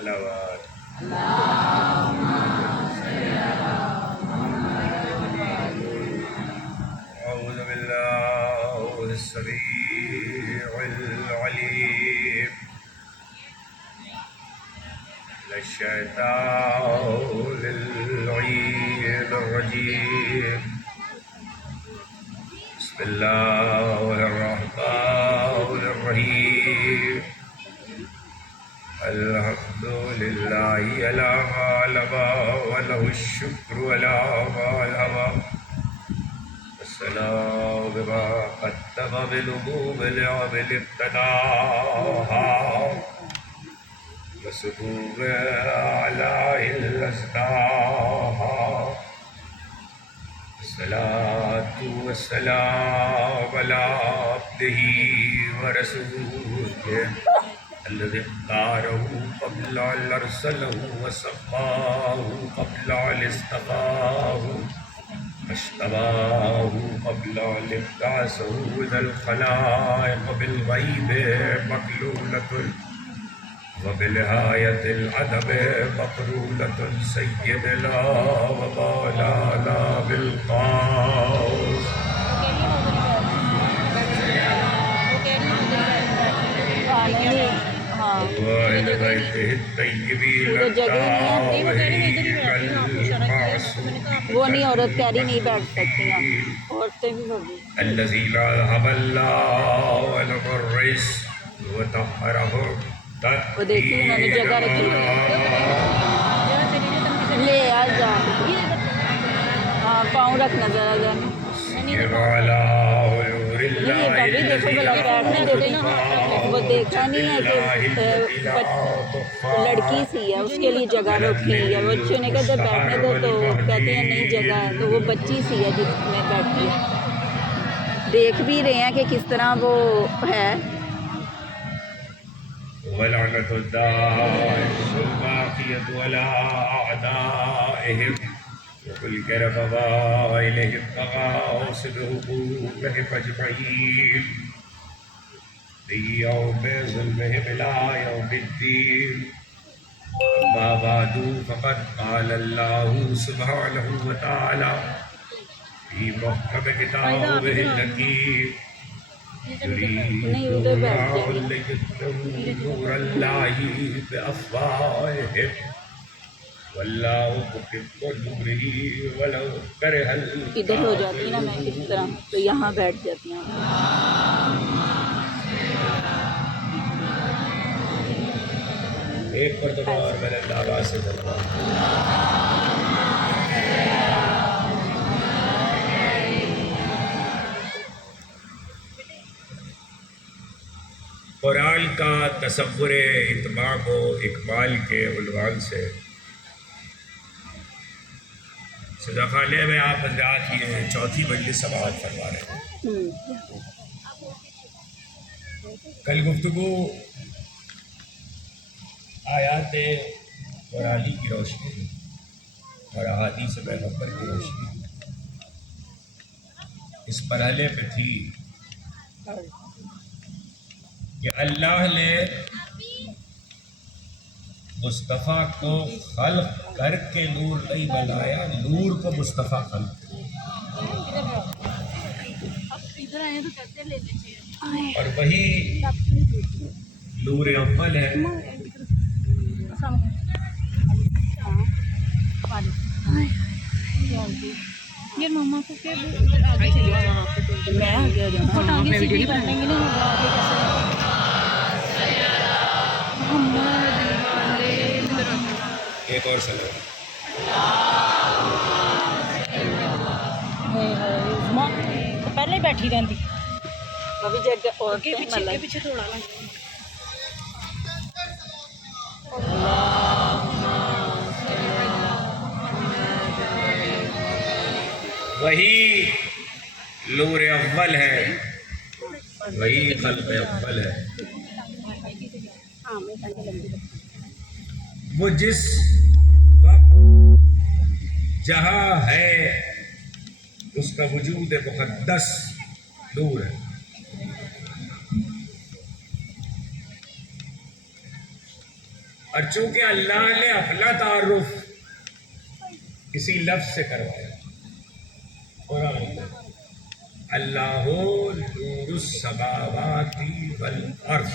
صلوات. أعوذ بالله السميع العليم من الشيطان اللعين الرجيم. بسم الله الرحمن الرحيم. الحمد لله على ما علم وله الشكر على ما علم. السلام بما قدم بلغوب العمل ابتداها وسبوب على الأسداها. الصلاة والسلام على عبده ورسوله الذي اختاره قبل أن أرسله وصفاه قبل أن اصطفاه اشتباه قبل أن ابتعثه ذا الخلائق بالغيب مكلولة وبنهاية العدم مقرونة سيدنا ومولانا بالقاس وإلى بيته الطيبين الطاهرين المعصومين وہ نہیں عورت کہہ رہی نہیں بیٹھ سکتی ہیں عورتیں بھی ہوگی الذين أذهب الله عنهم الرجس وطهرهم وہ دیکھی انہوں نے جگہ رکھی لے آ جا ہاں پاؤں رکھنا ذرا جانا نہیں بھابھی دیکھو بلا بیٹھنے دیکھو وہ دیکھا نہیں ہے کہ لڑکی سی ہے اس کے لیے جگہ رکھی ہے. بچوں نے کہا جب بیٹھنے دو تو کہتے ہیں نہیں جگہ ہے تو وہ بچی سی ہے جس میں بیٹھی ہے. دیکھ بھی رہے ہیں کہ کس طرح وہ ہے. ولعنة الدائم الباقية على أعدائهم وكل كرفضا إليهم مقاصد حقوقهم أجمعين من يوم ظلمهم إلى يوم الدين. أما بعد فقد قال الله سبحانه وتعالى في محكم كتابه الحكيم يريدون أن يطفئوا نور الله بأفواههم والله متم نوره ولو كره ادھر ہو جاتی نا میں کس طرح تو یہاں بیٹھ جاتی ہوں. ایک مرتبہ اور میں نے آواز سے ضرورا قرآن کا تصور اتمام و اکمال کے عنوان سے صدقانے میں آپ حضرات یہ چوتھی مجلس سماعت فرما رہے ہیں. کل گفتگو آیات قرآنی کی روشنی اور احادیث پیغمبر کی روشنی اس مرحلے پہ تھی کہ اللہ نے مصطفیٰ کو خلق کر کے نور نہیں بنایا، نور کو مصطفیٰ خلق اور وہی نور اول ہے. ماما کو کیا میں آگے ایک اور سلام پہلے بیٹھی رہتی ابھی جگہ اور پیچھے تھوڑا وہی نور اول ہے، وہی خلق اول ہے. وہ جس وقت جہاں ہے اس کا وجود مقدس نور ہے. اور چونکہ اللہ نے اپنا تعارف کسی لفظ سے کروایا، قرآن میں اللہ نور السماوات والارض،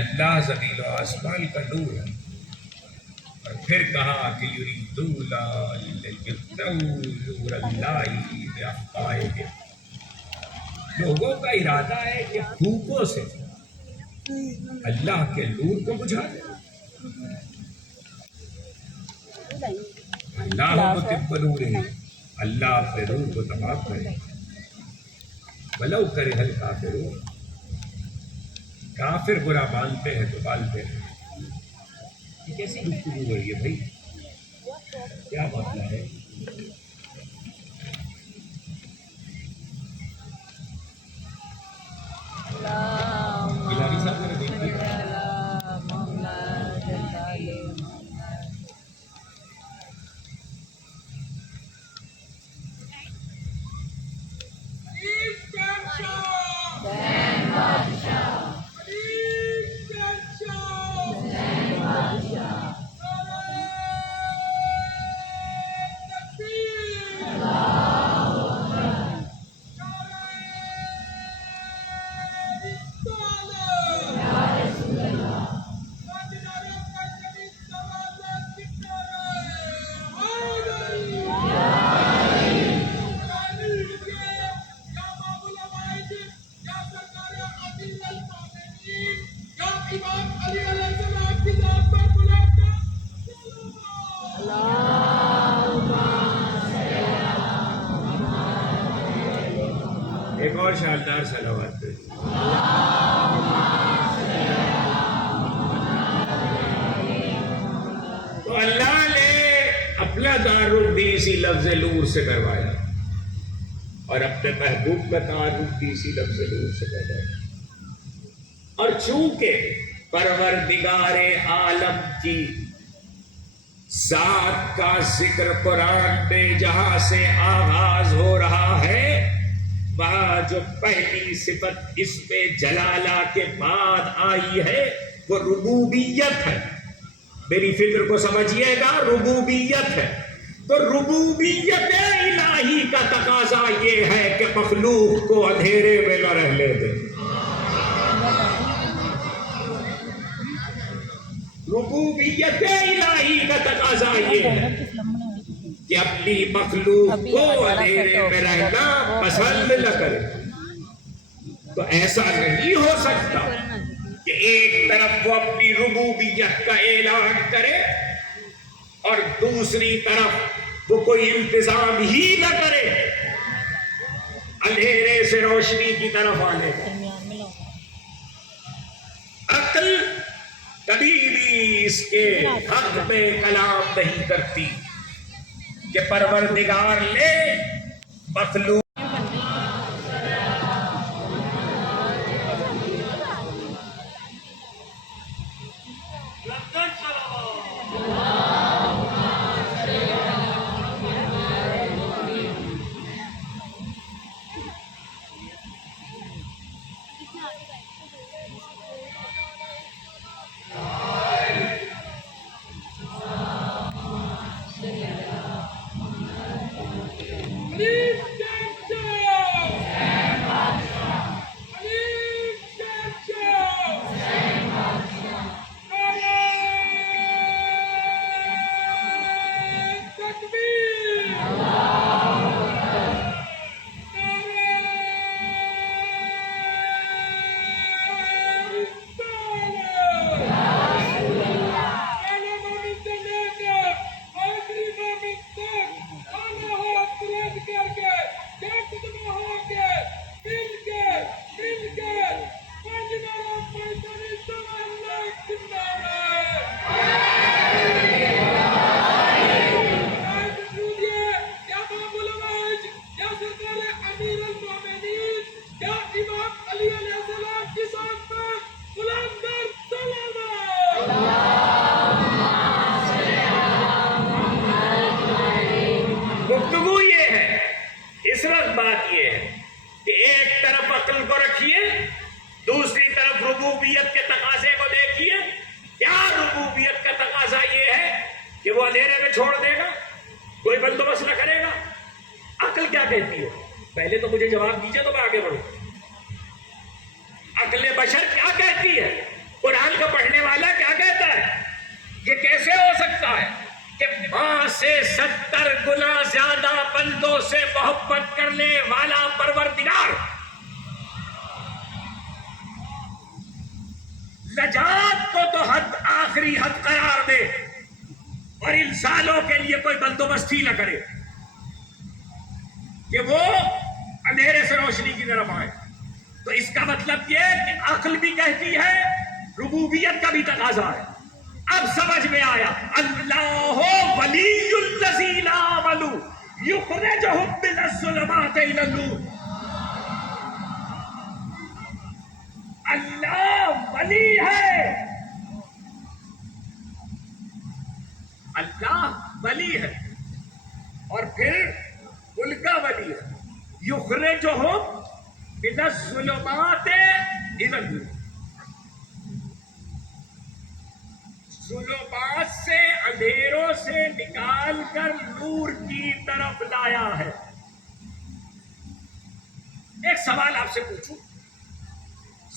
اللہ زمین و آسمان کا نور ہے. اور پھر کہا کہ یریدون لیطفئوا نور اللہ بافواہہم، لوگوں کا ارادہ ہے کہ پھونکوں سے اللہ کے نور کو بجھا دیں. اللہ متم نورہ، اللہ اپنے نور کو تمام کرے. ولو کرہ الکافرون، کافر برا مانتے ہیں تو مانتے ہیں. یہ کیسی گفتگو ہو رہی ہے بھائی؟ کیا مسئلہ ہے؟ بلاری صاحب نے دیکھ لیا. ایک اور شاندار صلوات پہ. تو اللہ نے اپنا تعارف بھی اسی لفظ نور سے کروایا اور اپنے محبوب کا تعارف بھی اسی لفظ نور سے کروایا. اور چونکہ پروردگار عالم کی ذات کا ذکر قرآن میں جہاں سے آغاز ہو رہا ہے، وہاں جو پہلی صفت اس میں جلالہ کے بعد آئی ہے وہ ربوبیت ہے. میری فکر کو سمجھیے گا، ربوبیت ہے. تو ربوبیت الہی کا تقاضا یہ ہے کہ مخلوق کو اندھیرے میں نہ رہنے دے. ربوبیت الہی کا تقاضا یہ ہے کہ اپنی مخلوق کو اندھیرے میں رہنا پسند نہ کرے. تو ایسا نہیں ہو سکتا کہ ایک طرف وہ اپنی ربوبیت کا اعلان کرے اور دوسری طرف وہ کوئی انتظام ہی نہ کرے اندھیرے سے روشنی کی طرف آنے کا. عقل کبھی بھی اس کے حق میں کلام نہیں کرتی کہ پروردگار نے مخلوق بندوبست نہ کرے گا؟ عقل کیا کہتی ہے؟ پہلے تو مجھے جواب دیجیے تو میں آگے بڑھوں. عقل بشر کیا کہتی ہے؟ قرآن کو پڑھنے والا کیا کہتا ہے؟ یہ کیسے ہو سکتا ہے کہ ماں سے 70 گنا زیادہ بندوں سے محبت کرنے والا پروردگار لجات کو تو حد آخری حد قرار دے اور انسانوں کے لیے کوئی بندوبست ہی نہ کرے کہ وہ اندھیرے سے روشنی کی طرف آئے. تو اس کا مطلب یہ ہے کہ عقل بھی کہتی ہے، ربوبیت کا بھی تقاضا ہے. اب سمجھ میں آیا. اللہ ولی الذین آمنوا یخرجہم من الظلمات الی النور. اللہ ولی ہے، اللہ ولی ہے اور پھر ان کا ولی ہے. یخرجہم من الظلمات الی النور. ظلمات سے، اندھیروں سے نکال کر نور کی طرف لایا ہے. ایک سوال آپ سے پوچھوں.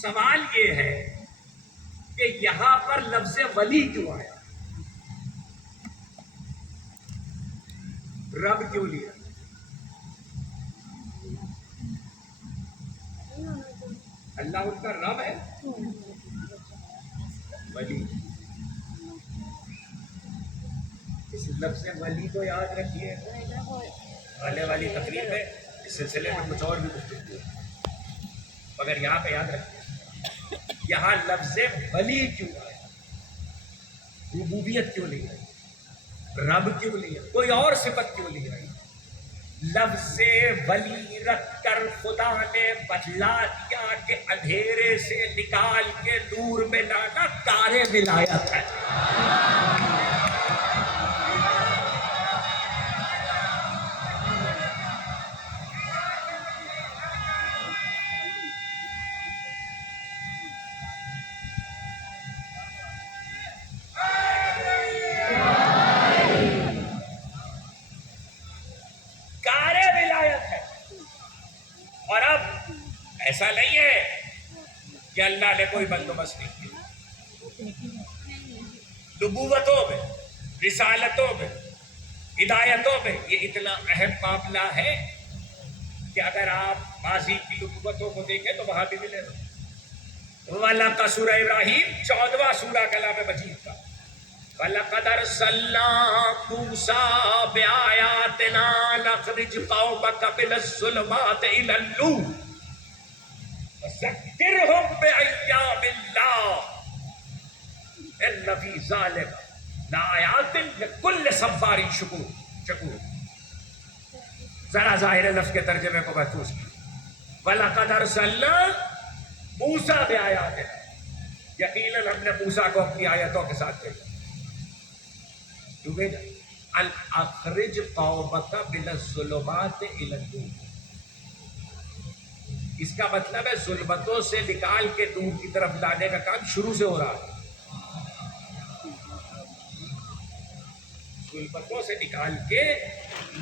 سوال یہ ہے کہ یہاں پر لفظ ولی کیوں آیا؟ رب کیوں لیا؟ اللہ ان کا رب ہے، ولی. اس لفظ ولی کو یاد رکھیے. آنے والی تقریب میں اس سلسلے میں کچھ اور بھی گفتگو ہے، مگر یہاں پہ یاد رکھیے یہاں لفظ ولی کیوں آیا؟ ربوبیت کیوں نہیں آئی؟ رب کیوں نہیں آئی؟ کوئی اور صفت کیوں نہیں آئی؟ لفظ ولی رکھ کر خدا نے بدلا دیا کہ اندھیرے سے نکال کے نور میں لانا کار ولایت ہے. ایسا نہیں ہے کہ اللہ نے کوئی بندوبست نہیں کیا. نبوتوں میں، رسالتوں میں، ہدایتوں میں یہ اتنا اہم معاملہ ہے کہ اگر آپ ماضی کی نبوتوں کو دیکھیں تو وہاں بھی ملے گا. وَلَقَدْ سورہ ابراہیم 14واں سورہ کلام مجید کا. وَلَقَدْ أَرْسَلْنَا مُوسَىٰ بِآيَاتِنَا نَخْرِجْ قَوْمَكَ مِنَ الظُّلُمَاتِ إِلَى النُّورِ وَذَكِّرْهُم بِأَيَّامِ اللَّهِ إِنَّ فِي ذَلِكَ لَآيَاتٍ لِكُلِّ صَبَّارٍ شَكُورٍ. ذرا ظاہر لفظ کے ترجمے کو محفوظ کیجیے. وَلَقَدْ أَرْسَلْنَا مُوسَىٰ بِآيَاتِنَا، یقیناً ہم نے موسیٰ کو اپنی آیتوں کے ساتھ بھیجا. کیوں بھیجا؟ ان اخرج قومک من الظلمات الی النور. اس کا مطلب ہے ظلمتوں سے نکال کے نور کی طرف لانے کا کام شروع سے ہو رہا ہے. ظلمتوں سے نکال کے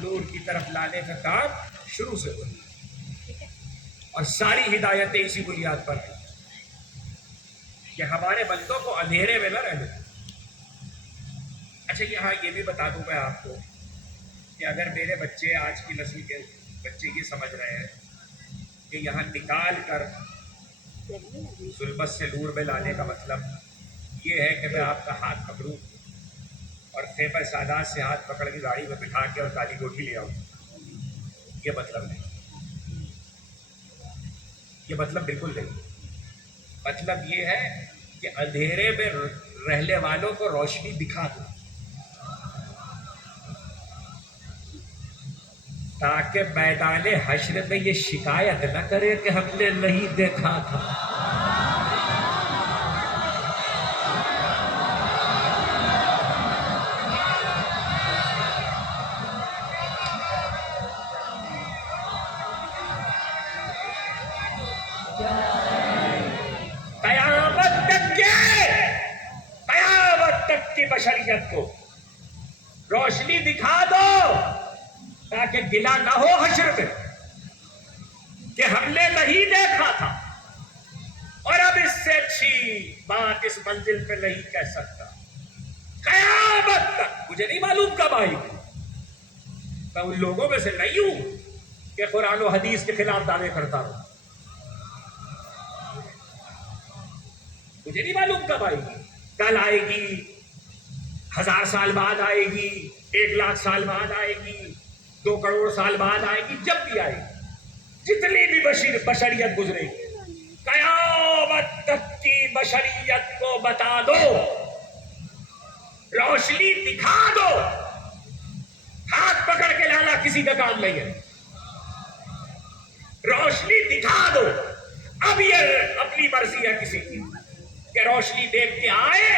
نور کی طرف لانے کا کام شروع سے ہو رہا ہے اور ساری ہدایتیں اسی بنیاد پر ہیں کہ ہمارے بندوں کو اندھیرے میں نہ رہنے. اچھا یہاں یہ بھی بتا دوں میں آپ کو کہ اگر میرے بچے، آج کی نسل کے بچے یہ سمجھ رہے ہیں کہ یہاں نکال کر ظلمت سے نور میں لانے کا مطلب یہ ہے کہ میں آپ کا ہاتھ پکڑوں اور خیمہ سادات سے ہاتھ پکڑ کے گاڑی میں بٹھا کے اور کالی کوٹھی لے آؤں، یہ مطلب نہیں. یہ مطلب بالکل نہیں. مطلب یہ ہے کہ اندھیرے میں رہنے والوں کو روشنی دکھا دو تاکہ میدان حشر میں یہ شکایت نہ کرے کہ ہم نے نہیں دیکھا تھا. قیامت تک کی بشریت کو روشنی دکھا دو تاکہ گلا نہ ہو حشر میں کہ ہم نے نہیں دیکھا تھا، اور اب اس سے اچھی بات اس منزل پہ نہیں کہہ سکتا قیامت تک۔ مجھے نہیں معلوم کب آئے گی، میں ان لوگوں میں سے نہیں ہوں کہ قرآن و حدیث کے خلاف دعوے کرتا ہوں، مجھے نہیں معلوم کب آئے گی، کل آئے گی، 1000 سال بعد آئے گی، 1,00,000 سال بعد آئے گی، 2 کروڑ سال بعد آئے گی، جب بھی آئے گی، جتنی بھی بشریت گزرے گی، قیامت تک کی بشریت کو بتا دو، روشنی دکھا دو، ہاتھ پکڑ کے لانا کسی کا کام نہیں ہے، روشنی دکھا دو۔ اب یہ اپنی مرضی ہے کسی کی کہ روشنی دیکھ کے آئے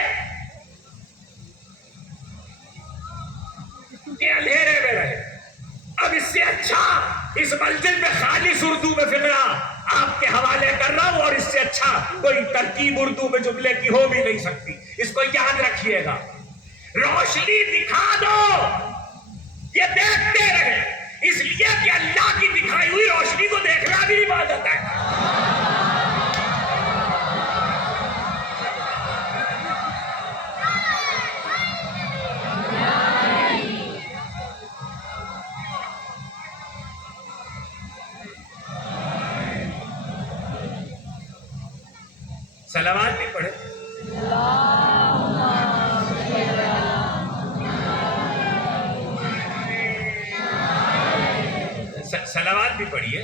کہ اندھیرے میں رہے۔ اب اس سے اچھا اس منزل میں خالص اردو میں فقرہ آپ کے حوالے کر رہا ہوں، اور اس سے اچھا کوئی ترکیب اردو میں جملے کی ہو بھی نہیں سکتی، اس کو یاد رکھیے گا۔ روشنی دکھا دو، یہ دیکھتے رہے، اس لیے کہ اللہ کی دکھائی ہوئی روشنی کو دیکھنا بھی عبادت ہے۔ صلوات بھی پڑھے، صلوات بھی پڑھیے۔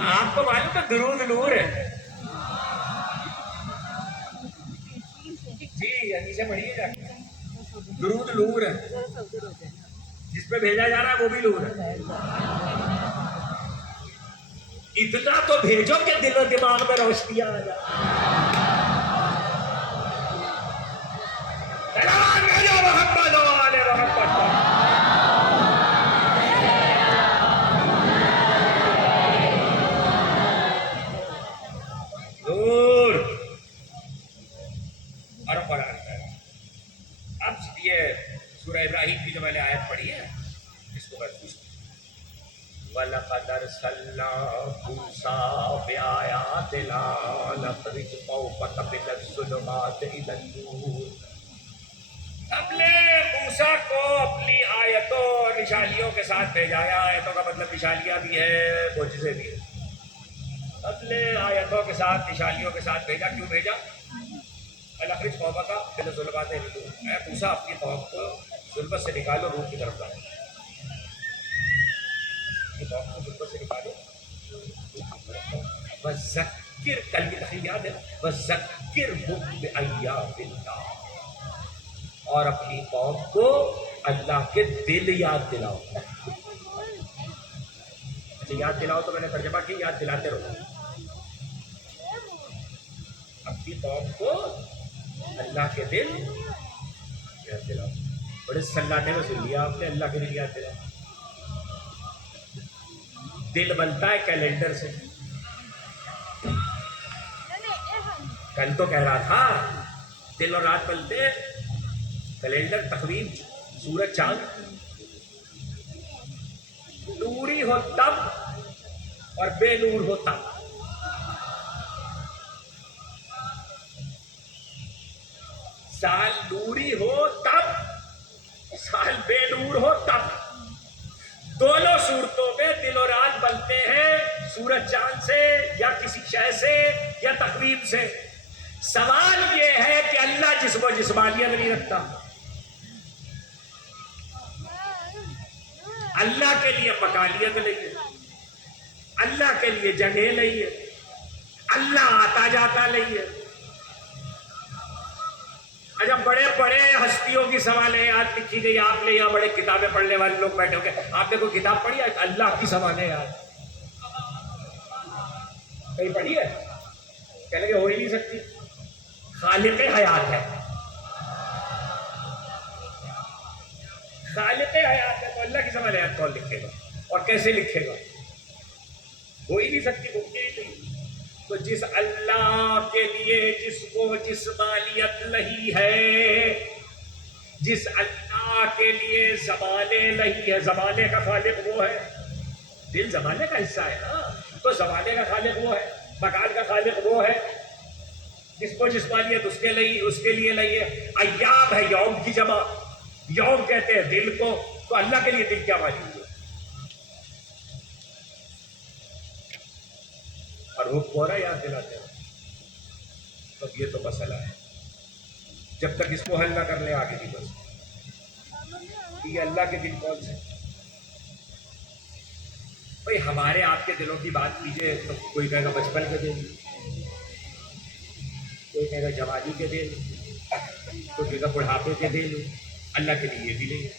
آپ کو معلوم ہے درود نور ہے؟ جی حدیثیں پڑھیے جا کے، درود نور ہے، جس پہ بھیجا جا رہا ہے وہ بھی نور ہے۔ اتنا تو بھیجو کہ دل و دماغ میں روشنیاں آ جائیں۔ محمد وآل محمد۔ نور اور قرآن ہے۔ اب یہ سورہ ابراہیم کی جو میں نے آیت پڑھی ہے اس کو محفوظ وَلَقَدْ أَرْسَلْنَا مُوسَىٰ بِآيَاتِنَا نَخْرِجُ قَوْمَكَ مِنَ الظُّلُمَاتِ إِلَى النُّورِ۔ ہم نے موسیٰ کو اپنی آیتوں اور نشانیوں کے ساتھ بھیجا۔ آیتوں کا مطلب نشانیاں بھی ہے، معجزے بھی ہے۔ ہم نے آیتوں کے ساتھ نشانیوں کے ساتھ بھیجا۔ کیوں بھیجا؟ اخرج قومک من الظلمات الی النور، اے موسیٰ اپنی قوم کو ظلمت سے نکالو، نور کی طرف لاؤ۔ اپنی قوم کو ظلمت سے نکالو، وذکر، کل کی تحریر یاد ہے، وذکرہم بایام اللہ، اور اپنی قوم کو اللہ کے دل یاد دلاؤ۔ اچھا یاد دلاؤ تو میں نے ترجمہ کی، یاد دلاتے رہو۔ اپنی قوم کو اللہ کے دل یاد دلاؤ۔ بڑے سلانے میں سن لیا آپ نے، اللہ کے دل یاد دلاؤ۔ دل بنتا ہے کیلنڈر سے۔ کل تو کہہ رہا تھا دل اور رات بنتے ہیں، کیلنڈر تقویم، سورج چاند نوری ہو تب اور بے نور ہو تب۔ سال نوری ہو تب، سال بے نور ہو تب۔ دونوں صورتوں میں دل و رات بنتے ہیں، سورج چاند سے یا کسی شے سے یا تقویم سے۔ سوال یہ ہے کہ اللہ جسم و جسمانیت نہیں رکھتا، اللہ کے لیے مکانیت نہیں ہے، اللہ کے لیے جگہ نہیں ہے، اللہ آتا جاتا نہیں ہے۔ اچھا بڑے بڑے ہستیوں کی سوانحیات لکھی گئی، آپ نے یہاں بڑے کتابیں پڑھنے والے لوگ بیٹھے ہو گے، آپ نے کوئی کتاب پڑھی ہے اللہ کی سوانحیات؟ کہیں پڑھی ہے؟ کہہ لگے ہو ہی نہیں سکتی، خالق حیات ہے، خالق حیات ہے، تو اللہ کی سوانحیات کون لکھے گا اور کیسے لکھے گا؟ ہو ہی نہیں سکتی، ممکن ہی نہیں۔ تو جس اللہ کے لیے جس کو جسمانیت نہیں ہے جس اللہ کے لیے زمانے نہیں ہے. زمانے کا خالق وہ ہے. دل زمانے کا حصہ ہے نا, تو زمانے کا خالق وہ ہے, مکان کا خالق وہ ہے. جس کو جسمانیت اس کے لیے نہیں ہے. ایام ہے یوم کی جمع, یوم کہتے ہیں دل کو, تو اللہ کے لیے دل کیا مانی ہے. اور حکم ہو رہا ہے یاد دلاتے ہیں. تو یہ تو مسئلہ ہے, جب تک اس کو حل نہ کر لیں آگے نہیں بس. یہ اللہ کے دل کون سے؟ بھائی ہمارے آپ کے دلوں کی بات کیجئے تو کوئی کہے گا بچپن کے دل, کوئی کہے گا جوانی کے دل, کوئی کہے گا بڑھاپے کے دل. اللہ کے لیے یہ بھی نہیں ہے.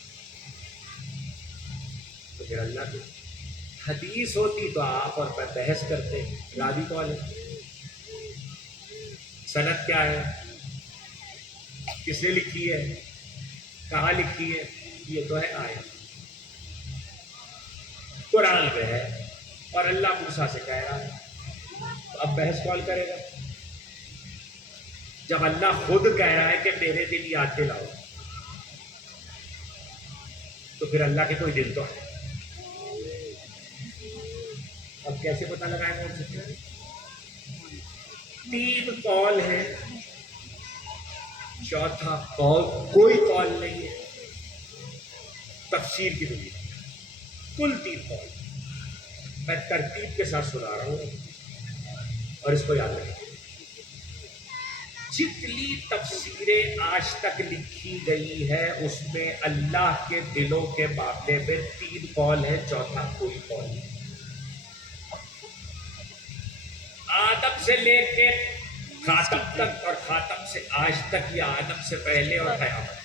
تو پھر اللہ کے حدیث ہوتی تو آپ اور میں بحث کرتے, راوی کون ہے, سند کیا ہے, کس نے لکھی ہے, کہاں لکھی ہے. یہ تو ہے آیت قرآن میں ہے, اور اللہ موسیٰ سے کہہ رہا ہے. تو اب بحث کون کرے گا جب اللہ خود کہہ رہا ہے کہ میرے دل یاد دلاؤ. تو پھر اللہ کے کوئی دل تو ہے. اب کیسے پتہ لگائیں گے ان سے؟ 3 قول ہے, چوتھا قول کوئی قول نہیں ہے تفسیر کی دنیا. کل 3 قول میں ترتیب کے ساتھ سنا رہا ہوں, اور اس کو یاد رکھیں. جتنی تفسیریں آج تک لکھی گئی ہے اس میں اللہ کے دلوں کے معاملے میں 3 قول ہے, چوتھا کوئی قول نہیں. آدم سے لے کے خاتم تک, اور خاتم سے آج تک, یا آدم سے پہلے اور قیامت,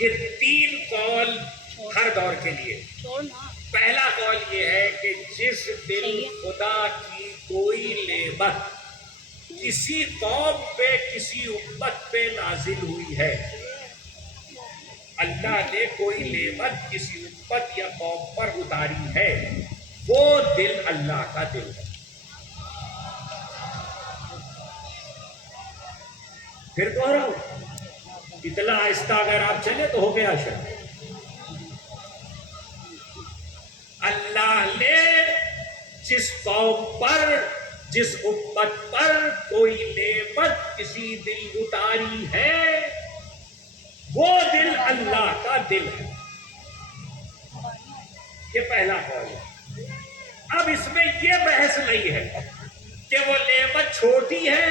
یہ 3 قول ہر دور کے لیے. پہلا قول یہ ہے کہ جس دن خدا کی کوئی نعمت کسی قوم پہ, کسی امت پہ نازل ہوئی ہے, اللہ نے کوئی نعمت کسی امت یا قوم پر اتاری ہے, وہ دل اللہ کا دل ہے. پھر کہہ رہا ہوں, اتنا آہستہ اگر آپ چلے تو ہو گیا شر. اللہ نے جس قوم پر, جس امت پر کوئی نعمت کسی دل اتاری ہے, وہ دل اللہ کا دل ہے. یہ پہلا قول ہے. اب اس میں یہ بحث نہیں ہے کہ وہ نعمت چھوٹی ہے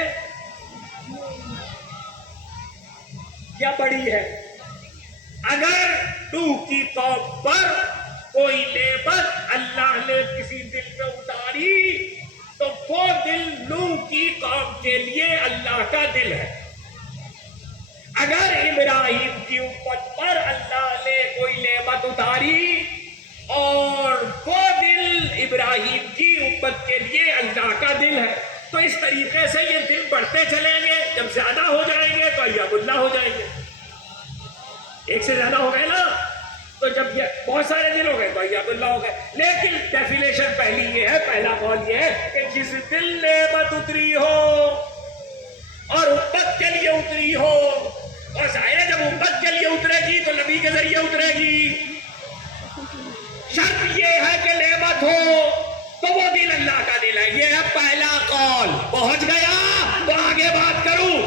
یا بڑی ہے. اگر نوح کی قوم پر کوئی نعمت اللہ نے کسی دل میں اتاری تو وہ دل نوح کی قوم کے لیے اللہ کا دل ہے. اگر ابراہیم کی امت پر اللہ نے کوئی نعمت اتاری اور وہ دل ابراہیم کی امت کے لیے اللہ کا دل ہے, تو اس طریقے سے یہ دل بڑھتے چلیں گے. جب زیادہ ہو جائیں گے تو ایاب اللہ ہو جائیں گے. ایک سے زیادہ ہو گئے نا, تو جب یہ بہت سارے دل ہو گئے تو ایاب اللہ ہو گئے. لیکن ڈیفینیشن پہلی یہ ہے, پہلا قول یہ ہے کہ جس دل نعمت اتری ہو اور امت کے لیے اتری ہو, اور ظاہر ہے جب امت کے لیے اترے گی تو نبی کے ذریعے اترے گی. شرط یہ ہے کہ نعمت ہو تو وہ دل اللہ کا دل ہے. یہ ہے پہلا قول. پہنچ گیا تو آگے بات کروں.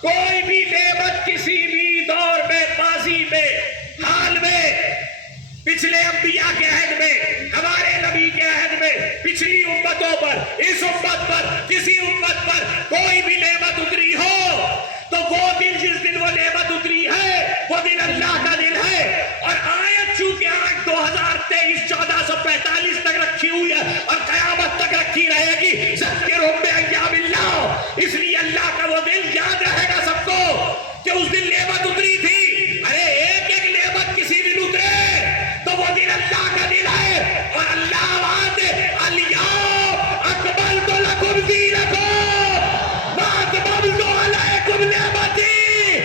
کوئی بھی نعمت کسی بھی دور میں, ماضی میں, حال میں, پچھلے انبیاء کے عہد میں, ہمارے نبی کے عہد میں, پچھلی امتوں پر, اس امت پر, کسی امت پر کوئی بھی نعمت اتری ہو تو وہ دل, جس دن وہ نعمت اتری ہے, وہ دل اللہ کا دل ہے. اور آیت چونکہ آج 2023 1445 تک رکھی ہوئی ہے اور قیامت تک رکھی رہے گی, ذکرہم بایام اللہ, اس لیے اللہ کا وہ دل یاد رہے گا سب کو کہ اس دن نعمت اتری تھی. ارے ایک ایک نعمت کسی دن اترے تو وہ دل اللہ کا دل ہے. اور اللہ آواز دے, الیوم اکملت لکم دینکم واتممت علیکم نعمتی,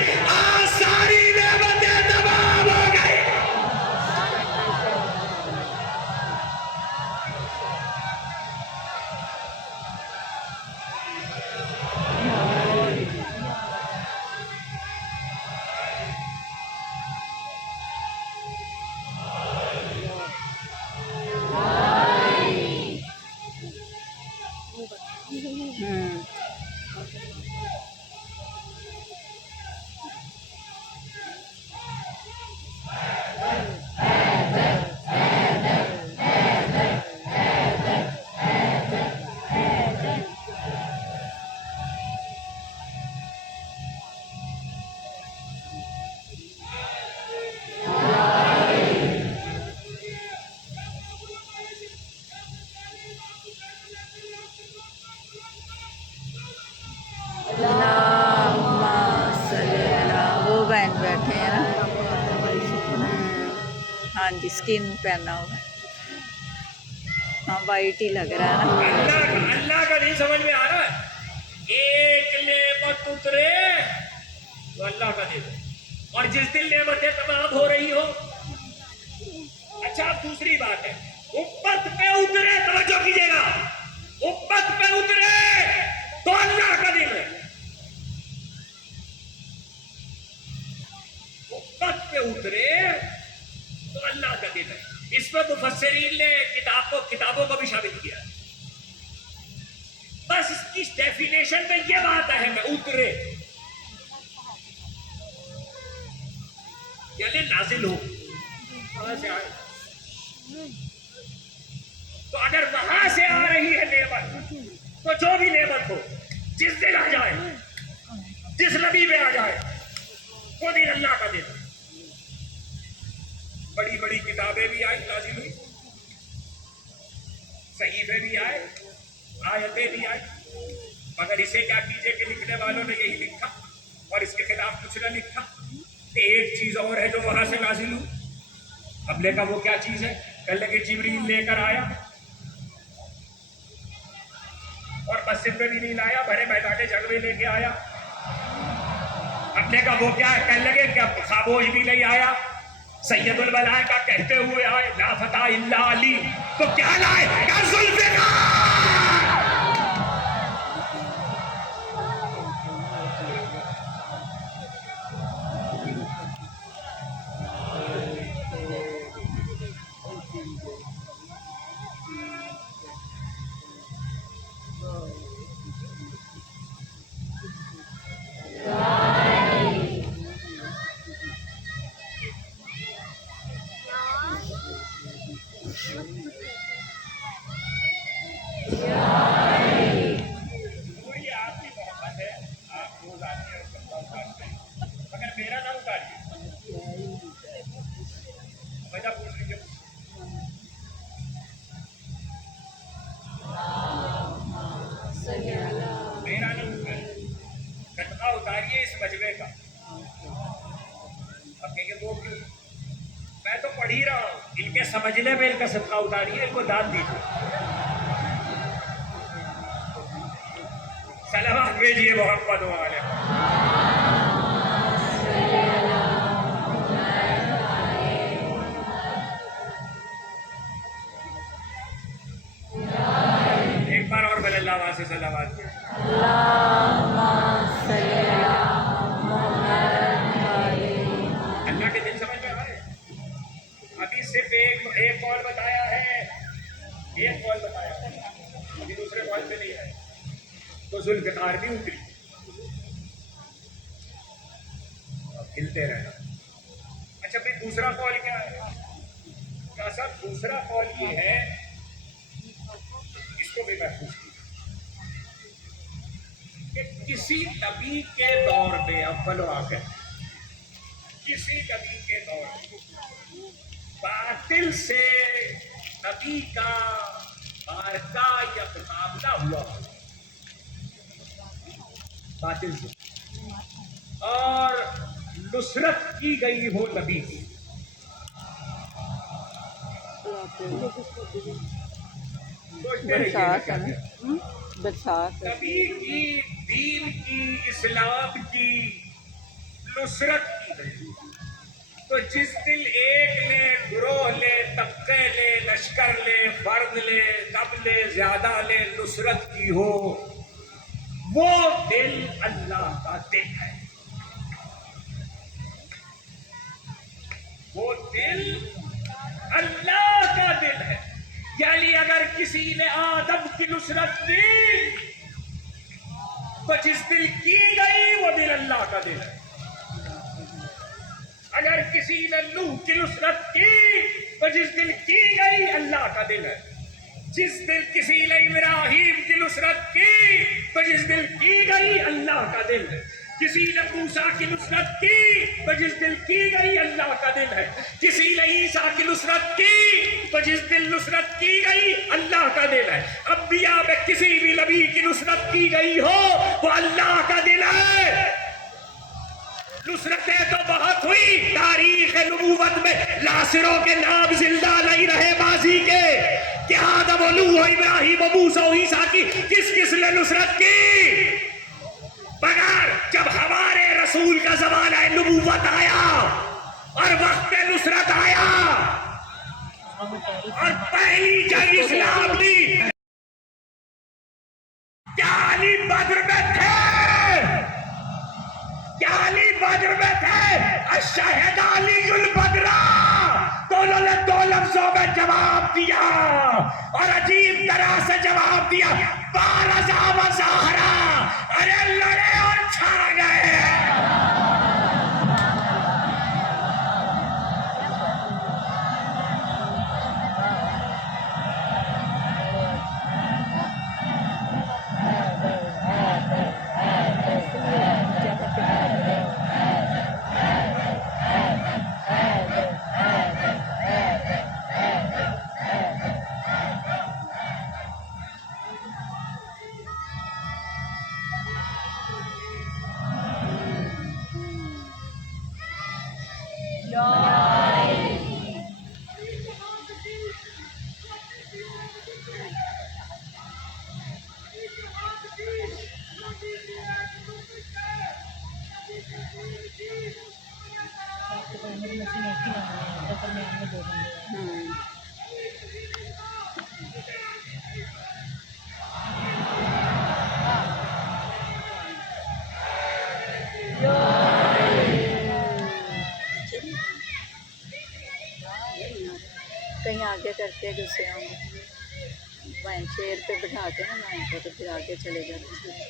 رکھے ہیں نا. ہاں جی اسکن پہنا ہوا ہے. ہاں وائٹ ہی لگ رہا ہے نا. اللہ کا نہیں سمجھ میں آ رہا ہے. ایک نعمت اترے تو اللہ کا دے دو, اور جس دن نعمتیں تمام ہو رہی ہو. اچھا اب دوسری بات ہے, امت پہ اترے, توجہ کیجیے گا, امت پہ اترے تو اللہ کا دل ہے. امت پہ اترے تو اللہ کا دل ہے. اس میں مفسرین نے کتابوں کو بھی شامل کیا. بس اس کی ڈیفینیشن میں یہ بات ہے کہ اترے یعنی نازل ہو. وہاں سے آئے تو اگر وہاں سے آ رہی ہے نعمت, تو جو بھی نعمت ہو, جس دن آ جائے, جس نبی میں آ جائے, وہ دن اللہ کا دن. بڑی بڑی کتابیں بھی آئی, نازل ہوئی, صحیفے بھی آئے, آیتیں بھی آئی, مگر اسے کیا کیجئے کہ لکھنے والوں نے یہی لکھا اور اس کے خلاف کچھ نہ لکھا. ایک چیز اور ہے جو وہاں سے نازل ہوئی. حملے کا وہ کیا چیز ہے؟ کل کہ جبریل لے کر آیا اور مسجد میں بھی نہیں لایا, بھرے میدان جنگ میں لے کے آیا. حملے کا وہ کیا ہے؟ کل لگے کہ خاموش بھی نہیں آیا, سید الملائکہ کہتے ہوئے آئے لا فتح الا علی. تو کیا لائے؟ ذوالفقار. میں تو پڑھ ہی رہا ہوں, ان کے سمجھنے میں ان کا صدقہ اتاریے, ان کو داد دیجیے. سلام بھیجیے محمد والے. ایک بار اور بل اللہ واسطے صلوات کیا. اللہ کے دل سمجھ میں آئے. ابھی صرف ایک قول بتایا ہے, ایک قول بتایا ہے, ابھی دوسرے قول پہ نہیں ہے. تو ذوالفقار بھی اتری, اب کھلتے رہنا. اچھا پھر دوسرا قول کیا ہے؟ کیا صاحب دوسرا قول یہ ہے, اس کو بھی محفوظ کیا کہ کسی نبی کے دور میں اول و آخر, کسی نبی کے دور میں باطل سے نبی کا معرکہ یا مقابلہ ہوا, باطل سے, اور نصرت کی گئی ہو نبی کی. نبی کی, دین کی, اسلام کی نصرت کی گئی. تو جس دل ایک لے, گروہ لے, طبقے لے, لشکر لے, فرد لے, کم لے, زیادہ لے, نصرت کی ہو, وہ دل اللہ کا دل ہے. وہ دل اللہ کا دل ہے. یعنی اگر کسی نے آدم کی نصرت دی تو جس دل کی گئی وہ دل اللہ کا دل ہے. اگر کسی نے نوح کی نصرت کی تو جس دل کی گئی اللہ کا دل ہے. جس دل کسی نے ابراہیم کی نصرت کی تو جس دل کی گئی اللہ کا دل ہے. کسی نے موسیٰ کی نصرت کی تو جس دل کی گئی اللہ کا دل ہے. کسی نے عیسیٰ کی نصرت کی تو جس دل نصرت کی گئی اللہ کا دل ہے. انبیاء میں کسی بھی نبی کی نصرت کی گئی ہو وہ اللہ کا دل ہے. نصرتیں تو بہت ہوئی نبوت میں ناصروں کے نام زندہ نہیں رہے ماضی کے، کہ آدم و نوح و ابراہیم و موسیٰ و عیسیٰ کی کس کس نے نصرت کی؟ مگر جب ہمارے رسول کا زمانہ نبوت آیا اور وقت نصرت آیا اور پہلی جنگ اسلام لی، کیا علی بدر میں تھے؟ کیا علی بدر میں تھے؟ الشہد علی البدرہ، دونوں نے دو لفظوں میں جواب دیا اور عجیب طرح سے جواب دیا، بارزا و ظاہرا، ارے لڑے اور چھا گئے۔ کہیں آگے کرتے گھسے ہوں وہیں شیر پہ بٹھا کے نا وہیں کو، تو پھر آگے چلے جاتے ہیں۔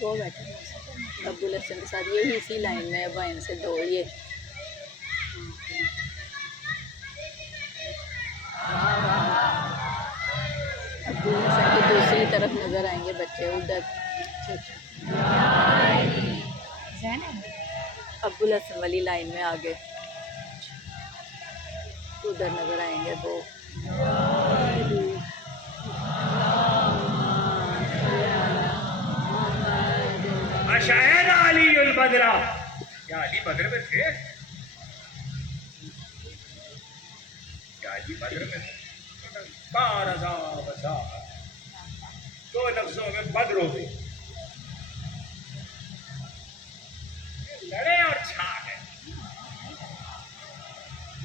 وہ بیٹھے ہیں ابو الحسن کے ساتھ، یہی اسی لائن میں ہے، وہیں سے دو یہ ابو الحسن کی دوسری طرف نظر آئیں گے بچے ادھر، ابو الحسن والی لائن میں آگے ادھر نظر آئیں گے وہ۔ شاہد علی البدرہ، کیا علی بدر میں تھے؟ کیا علی بدر میں تھے؟ بارزا وزار، دو لفظوں میں بدر ہو گئی، لڑے اور چھا گئے،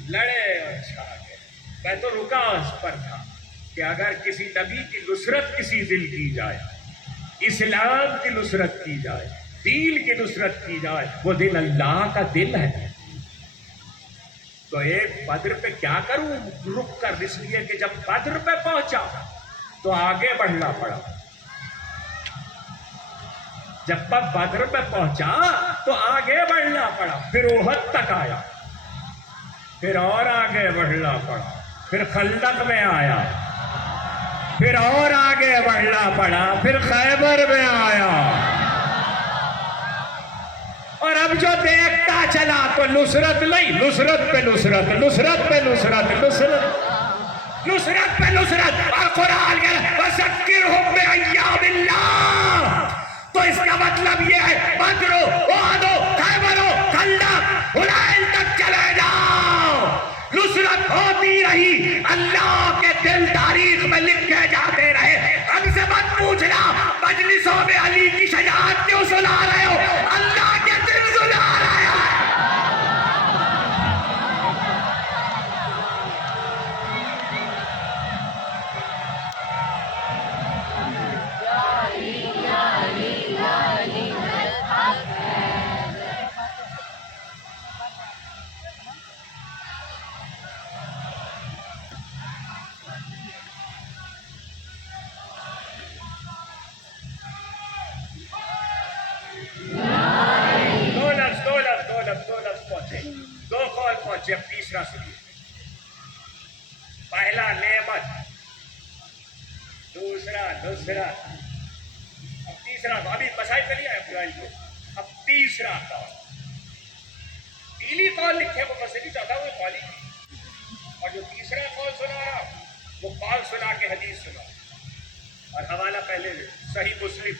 لڑے اور چھا گئے۔ میں تو رکا اس پر تھا کہ اگر کسی نبی کی نصرت کسی دل کی جائے، اسلام کی نصرت کی جائے، دین کی نصرت کی جائے، وہ دل اللہ کا دل ہے۔ تو ایک بدر پہ کیا کروں رک کر، اس لیے کہ جب بدر پہ پہنچا تو آگے بڑھنا پڑا، جب بدر پہ پہنچا تو آگے بڑھنا پڑا، پھر احد تک آیا، پھر اور آگے بڑھنا پڑا، پھر خندق میں آیا، پھر اور آگے بڑھنا پڑا، پھر خیبر میں آیا، اور اب جو دیکھتا چلا تو نصرت نہیں، نصرت پہ نصرت، نصرت پہ نصرت، نصرت نصرت پہ نصرت۔ اور قرآن کہہ رہا ہے وَذَكِّرْهُمْ بِأَيَّامِ اللَّهِ، تو اس کا مطلب یہ ہے بدر ہو، احد ہو، خیبر ہو، خندق، حنین تک چلے جاؤ، نصرت ہوتی رہی، اللہ کے دل تاریخ میں لکھے جاتے رہے۔ ہم سے مت پوچھنا مجلسوں میں علی کی شجاعت کیوں سنا رہے ہو، اللہ کے دل سنا رہے ہو۔ دو قول پہنچے، اب تیسرا سنیے۔ پہلا نعمت، دوسرا نصرت، اب تیسرا، ابھی مسائل چلی آئے ابراہیل کو، اب تیسرا قول، پہلی قول لکھے وہ مسئلہ چاہتا وہ قول ہی، اور جو تیسرا قول سنا رہا وہ قول سنا کے حدیث سنا، اور حوالہ پہلے صحیح مسلم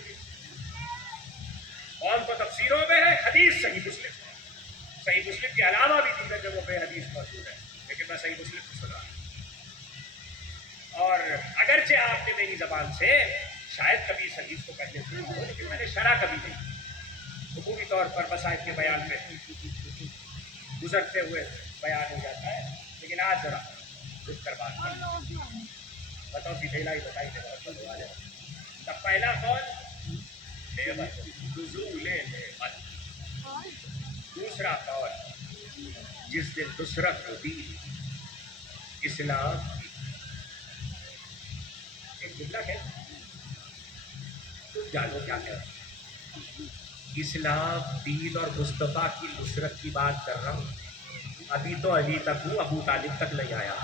حدیث صحیح مسلم ہے. صحیح مسلم کے علاوہ بھی دیگر جگہوں پہ حدیث موجود ہے، لیکن میں صحیح مسلم کو سنا. اور اگرچہ آپ نے میری زبان سے شاید کبھی اس حدیث کو پہلے سنا ہو، لیکن میں نے شرح کبھی نہیں. عمومی طور پر مسائل کے بیان میں گزرتے ہوئے بیان ہو جاتا ہے، لیکن آج ذرا رک کر بات کریں. بتاؤ سیدھے ہی بتائی دے بہت بڑے والے. تب پہلا قول نعمت، نزول نعمت. دوسرا قول جس دن نصرت ہوتی اسلام کی. ایک جملہ ہے، تم جانو کیا کہہ رہا ہوں. اسلام، دین اور مصطفیٰ کی نصرت کی بات کر رہا ہوں. ابھی تو علی تک ہوں، ابو طالب تک نہیں آیا.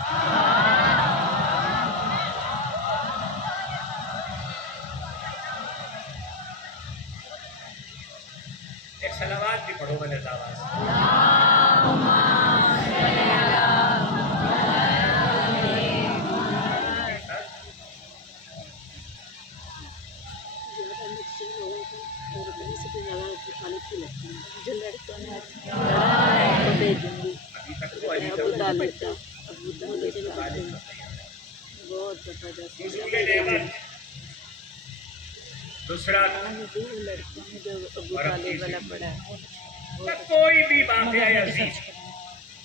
ایک صلوات بھی پڑھو میں آواز. جو لڑکوں نے کو بھیجوں گی ابھی تک تو علی ابو تک طالب کا. ابو طالب کا بہت زبردست. نزول نعمت. دوسرا لڑکوں نے جو ابو طالب والا پڑھا ہے کوئی بھی واقعہ عزیز،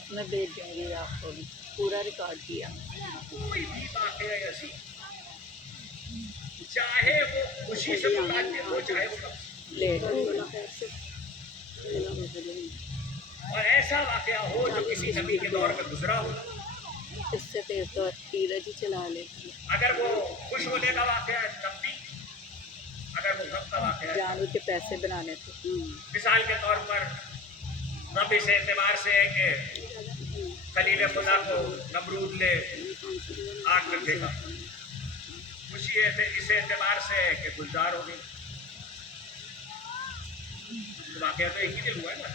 میں بھیج دوں گی آپ کو بھی پورا ریکارڈ کیا. کوئی بھی واقعہ عزیز، چاہے وہ خوشی سے متعلق ہو چاہے وہ لیٹ اور ایسا واقعہ ہو جو کسی نبی کے دور میں گزرا ہو. اس سے تیز تو تیرج ہی چلا لیتی. اگر وہ خوش ہونے کا واقعہ ہے تب بھی، اگر وہ غم کا واقعہ ہے. جانور کے پیسے بنانے تھے. مثال کے طور پر غم اس اعتبار سے ہے کہ خلیل خدا کو نمرود نے آگ میں پھینکا. خوشی اس اعتبار سے ہے کہ گلزار ہو گئی. واقعہ تو ایک ہی دن ہوا ہے نا،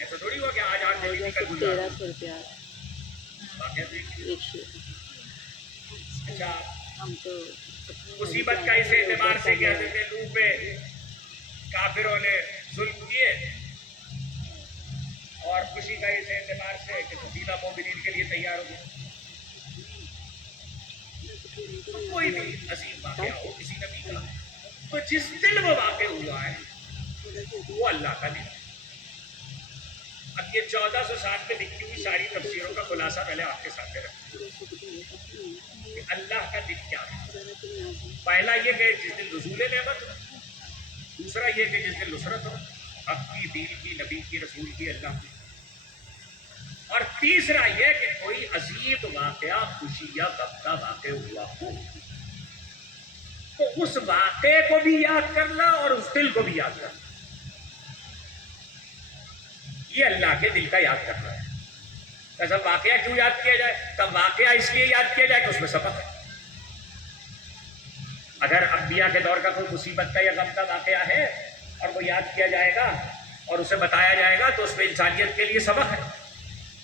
ایسا تھوڑی ہوا کہ آج دلی میں کل گلزار. 1300 روپیہ واقعہ تو ایک ہی دن. ایک شیئر. اچھا، ہم تو مصیبت کا اس اعتبار سے کہ حضرت نوح پہ کافروں نے ظلم کیے، اور خوشی کا اس اعتبار سے کہ سفینہ مومنین کے لیے تیار ہو گئی. کوئی بھی عظیم واقعہ ہو کسی نبی کا، تو جس دن وہ واقع ہوا ہے وہ اللہ کا دن ہے. اب یہ 1400 میں لکھی ہوئی ساری تفسیروں کا خلاصہ پہلے آپ کے سامنے رکھوں کہ اللہ کا دن کیا ہے. پہلا یہ کہ جس دن نزول نعمت ہو، دوسرا یہ کہ جس دن نصرت ہو، حق کی، دین کی، نبی کی، رسول کی، اللہ کی، اور تیسرا یہ کہ کوئی عظیم واقعہ، خوشی یا غم کا واقع ہوا ہو تو اس واقعے کو بھی یاد کرنا اور اس دل کو بھی یاد کرنا. یہ اللہ کے دل کا یاد کرنا ہے. جب واقعہ کیوں یاد کیا جائے؟ تب واقعہ اس لیے یاد کیا جائے کہ اس میں سبق ہے. اگر انبیاء کے دور کا کوئی مصیبت کا یا غم کا واقعہ ہے اور وہ یاد کیا جائے گا اور اسے بتایا جائے گا تو اس میں انسانیت کے لیے سبق ہے،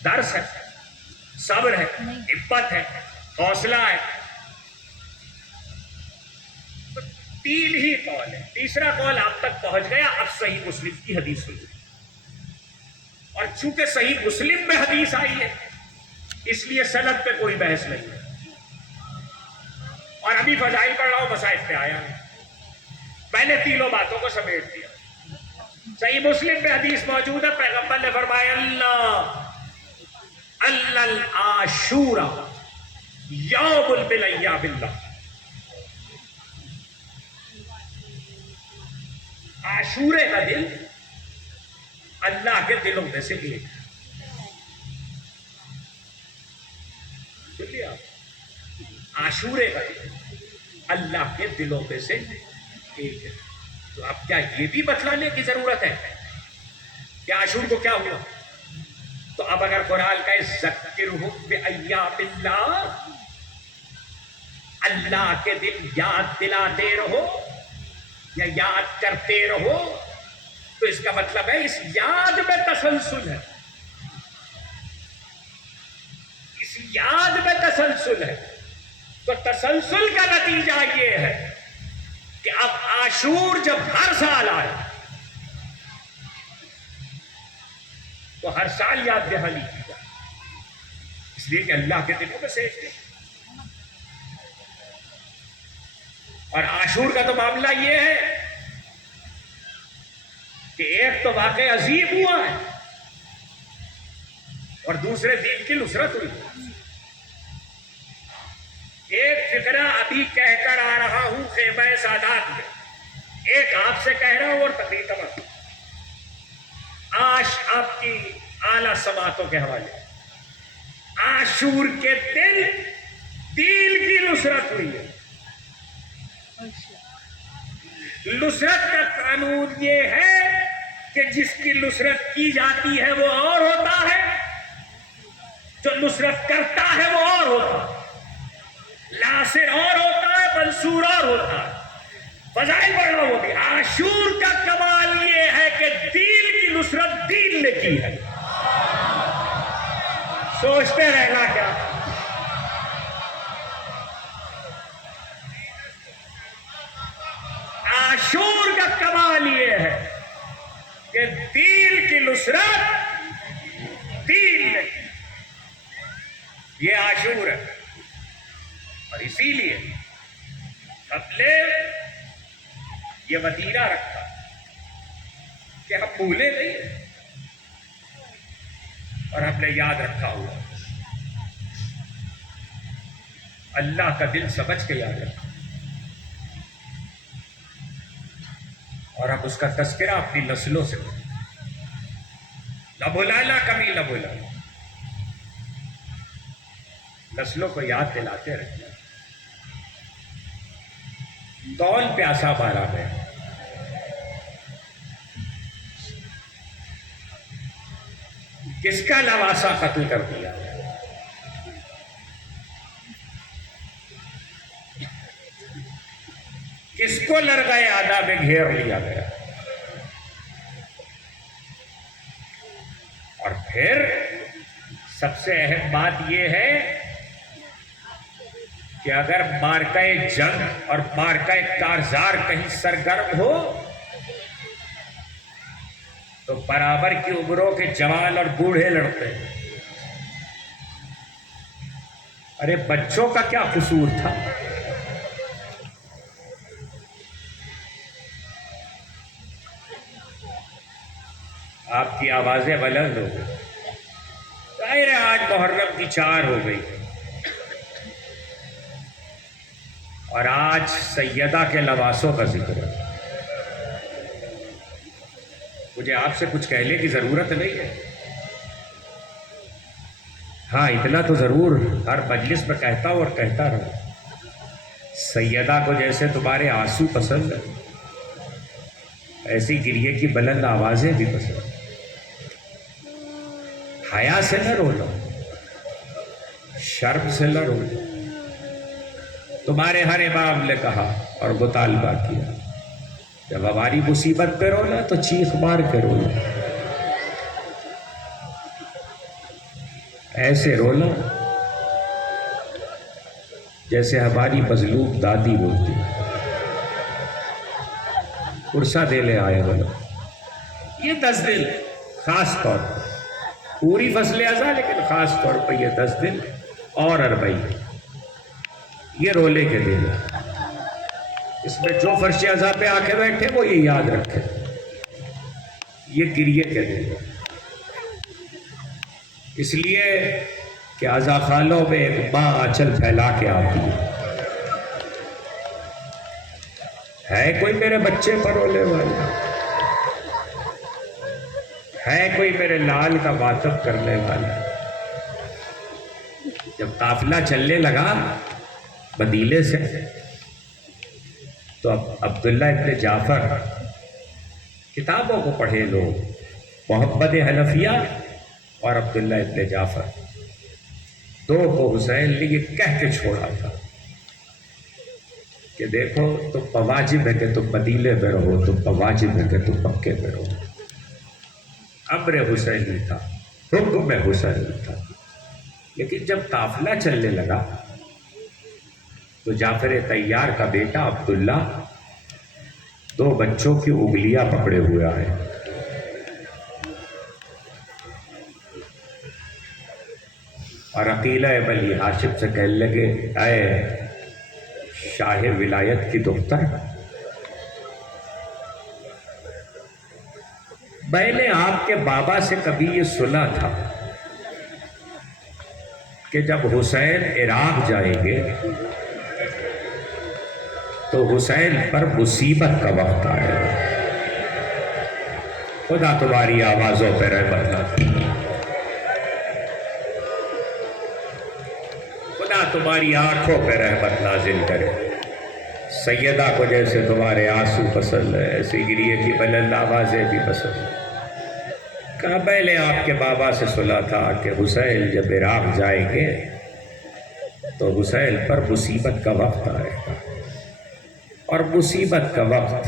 درس ہے، صبر ہے، ہمت ہے، حوصلہ ہے. تو 3 ہی قول ہے. تیسرا قول آپ تک پہنچ گیا. اب صحیح مسلم کی حدیث سنیے. اور چونکہ صحیح مسلم میں حدیث آئی ہے اس لیے سند پہ کوئی بحث نہیں ہے. اور ابھی فضائل پڑھ رہا ہوں، مسائل پہ آیا نہیں. میں نے تینوں باتوں کو سمیٹ دیا. صحیح مسلم میں حدیث موجود ہے، پیغمبر نے فرمایا اللہ عاشورا یوم من ایام اللہ. عاشورے کا دن اللہ کے دلوں میں سے ایک ہے. سنیے آپ، عاشورے کا دن اللہ کے دلوں میں سے ایک ہے. تو اب کیا یہ بھی بتلانے کی ضرورت ہے کہ عاشور کو کیا ہوا؟ تو اب اگر قرآن کا ذکرہم بایام اللہ، اللہ کے دن یاد دلاتے رہو یا یاد کرتے رہو، تو اس کا مطلب ہے اس یاد میں تسلسل ہے، اس یاد میں تسلسل ہے. تو تسلسل کا نتیجہ یہ ہے کہ اب عاشور جب ہر سال آئے تو ہر سال یاد دہانی کی جائے، اس لیے کہ اللہ کے دنوں میں سیجدے۔ اور عاشور کا تو معاملہ یہ ہے کہ ایک تو واقع عظیم ہوا ہے اور دوسرے دین کی نصرت ہوئی۔ ایک فقرہ ابھی کہہ کر آ رہا ہوں خیمہ سادات میں، ایک آپ سے کہہ رہا ہوں اور تقریر تمام آج آپ کی اعلیٰ سماعتوں کے حوالے۔ عاشور کے دین کی نصرت ہوئی ہے۔ نصرت کا قانون یہ ہے کہ جس کی نصرت کی جاتی ہے وہ اور ہوتا ہے، جو نصرت کرتا ہے وہ اور ہوتا ہے، ناصر اور ہوتا ہے، منصور اور ہوتا ہے، فضائل بڑھا وہ بھی۔ عاشور کا کمال یہ ہے کہ دین کی نصرت دین نے کی ہے۔ سوچتے رہنا کیا، عاشور کا کمال یہ ہے کہ دین کی نصرت دین نے، یہ عاشور ہے۔ اور اسی لیے ہم نے یہ وتیرہ رکھا کہ ہم بھولے نہیں اور ہم نے یاد رکھا ہوا، اللہ کا دل سمجھ کے یاد رکھا، اور ہم اس کا تذکرہ اپنی نسلوں سے نہ بھلانا، کبھی نہ بھلانا، نسلوں کو یاد دلاتے رہنا۔ کون پیاسا مارا ہے، کس کا نواسا قتل کر دیا، کس کو لرغائے آدھا میں گھیر لیا گیا۔ اور پھر سب سے اہم بات یہ ہے کہ اگر مارکہ جنگ اور مارکہ کارزار کہیں سرگرم ہو تو برابر کی عمروں کے جوان اور بوڑھے لڑتے ہیں۔ ارے بچوں کا کیا قصور تھا؟ آپ کی آوازیں بلند ہو گئی، ظاہر ہے آج محرم کی 4 ہو گئی اور آج سیدہ کے لباسوں کا ذکر ہے۔ مجھے آپ سے کچھ کہنے کی ضرورت نہیں ہے، ہاں اتنا تو ضرور ہر مجلس میں کہتا ہوں اور کہتا رہوں، سیدہ کو جیسے تمہارے آنسو پسند ہے ایسی گریے کی بلند آوازیں بھی پسند ہیں۔ حیا سے نہ رونا، شرم سے نہ رونا۔ تمہارے ہر امام نے کہا اور مطالبہ کیا، جب ہماری مصیبت پہ رونا تو چیخ مار کے رونا، ایسے رونا جیسے ہماری مظلوم دادی بولتی، قرصہ دے لے آئے بولو۔ یہ 10 دن خاص طور پر، پوری فصل ازا لیکن خاص طور پر یہ 10 دن اور 40 یہ رولے کے دن، اس میں جو فرش ازا پہ آ کے بیٹھے وہ یہ یاد رکھے، یہ گریے کے دن، اس لیے کہ ازا خالوں میں ایک ماں آنچل پھیلا کے آتی ہے کوئی میرے بچے پر رولے والا، ہے کوئی میرے لال کا ماتم کرنے والا۔ جب قافلہ چلنے لگا مدینے سے تو اب عبداللہ ابن جعفر، کتابوں کو پڑھے لوگ، محمد حنفیہ اور عبداللہ ابن جعفر، 2 کو حسین نے یہ کہہ کے چھوڑا تھا کہ دیکھو تم پر واجب ہے کہ تم مدینے میں رہو، تم پر واجب ہے کہ تم مکے میں رہو۔ امر حسینی تھا، حکم حسینی تھا، لیکن جب قافلہ چلنے لگا تو جعفر طیار کا بیٹا عبداللہ 2 بچوں کی انگلیاں پکڑے ہوئے آئے اور عقیلہ بنی ہاشم سے کہنے لگے اے شاہ ولایت کی دختر، میں نے آپ کے بابا سے کبھی یہ سنا تھا کہ جب حسین عراق جائیں گے تو حسین پر مصیبت کا وقت آئے گا. خدا تمہاری آوازوں پہ رحمت نازل، خدا تمہاری آنکھوں پہ رحمت نازل کرے. سیدہ کو جیسے تمہارے آنسو پسند ہے ایسی گریے کی بلند آوازیں بھی پسند ہیں. کہا میں نے آپ کے بابا سے سنا تھا کہ حسین جب عراق جائیں گے تو حسین پر مصیبت کا وقت آئے گا، اور مصیبت کا وقت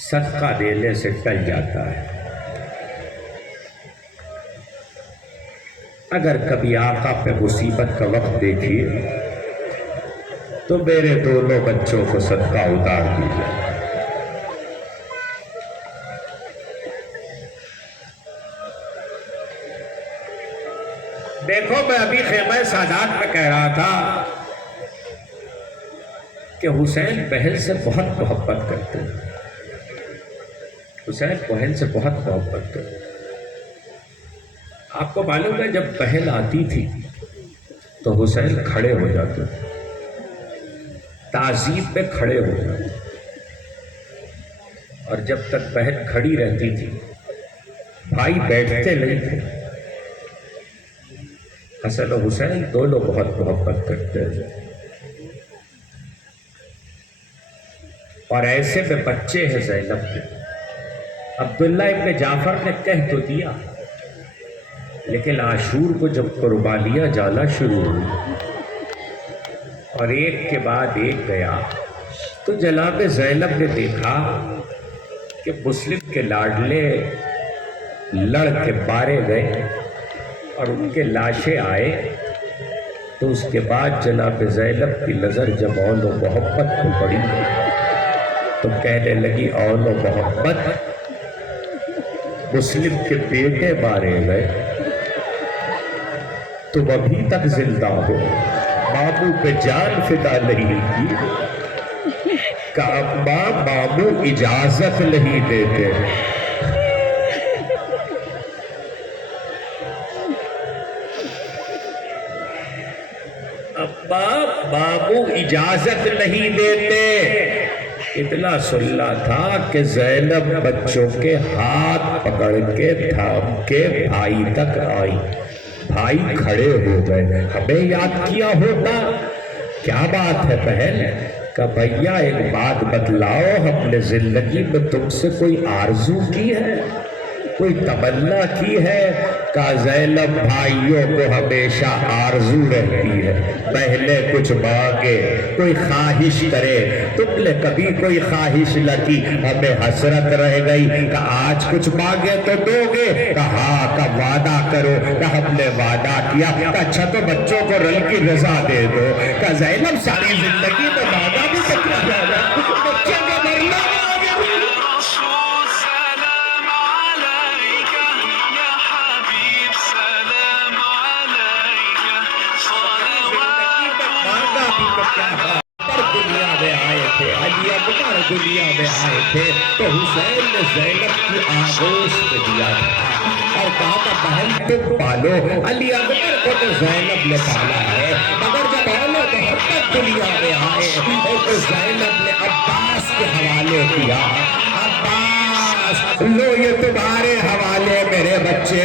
صدقہ دینے سے ٹل جاتا ہے. اگر کبھی آقا پہ مصیبت کا وقت دیکھیے تو میرے دونوں بچوں کو صدقہ اتار دیجیے. دیکھو میں ابھی خیمہ سادات میں کہہ رہا تھا کہ حسین بہن سے بہت محبت کرتے ہیں. حسین بہن سے بہت محبت کرتے ہیں. آپ کو معلوم ہے جب بہن آتی تھی تو حسین کھڑے ہو جاتے تھے، تعظیم میں کھڑے ہو جاتے، اور جب تک بہن کھڑی رہتی تھی بھائی بیٹھتے نہیں تھے. حسن و حسین دونوں بہت محبت کرتے ہیں. اور ایسے میں بچے ہیں زینب کے. عبداللہ ابن جعفر نے کہہ تو دیا، لیکن عاشور کو جب قربانیاں جانا شروع ہوئی اور ایک کے بعد ایک گیا تو جناب زینب نے دیکھا کہ مسلم کے لاڈلے لڑ کے مارے گئے اور ان کے لاشیں آئے. تو اس کے بعد جناب زینب کی نظر جب اون و محبت کو پڑی تو کہنے لگی اون و محبت، مسلم کے بیٹے مارے گئے، تم ابھی تک زندہ ہو، ماموں پہ جان فدا نہیں کی، کہ اماں ماموں اجازت نہیں دیتے. ماموں اجازت نہیں دیتے. اتنا سننا تھا کہ زینب بچوں کے ہاتھ پکڑ کے تھام کے بھائی تک آئی. بھائی کھڑے ہو گئے. ہمیں یاد کیا ہوتا. کیا بات ہے بہن؟ کہ بھیا ایک بات بتلاؤ، ہم نے زندگی میں تم سے کوئی آرزو کی ہے، کوئی تمنا کی ہے؟ کہ زینب بھائیوں کو ہمیشہ آرزو رہتی ہے، بہنیں کچھ مانگے، کوئی خواہش کرے. تم نے کبھی کوئی خواہش نہ کی، ہمیں حسرت رہ گئی کہ آج کچھ مانگے تو دو گے. کہ ہاں، کہ وعدہ کرو. کہ ہم نے وعدہ کیا کہ اچھا تو بچوں کو رل کی رضا دے دو. کہ زینب ساری زندگی میں وعدہ بھی سکتا جائے، بچوں کو مرنا دنیا میں آئے تھے. علی اکبر دنیا میں آئے تھے تو حسین نے زینب کی آغوش میں دیا تھا اور کہا تھا بہن تم پالو. علی اکبر کو تو زینب نے پالا ہے، مگر جب اہل محبت دنیا میں آئے تو زینب نے عباس کے حوالے کیا. عباس لو یہ تمہارے حوالے میرے بچے،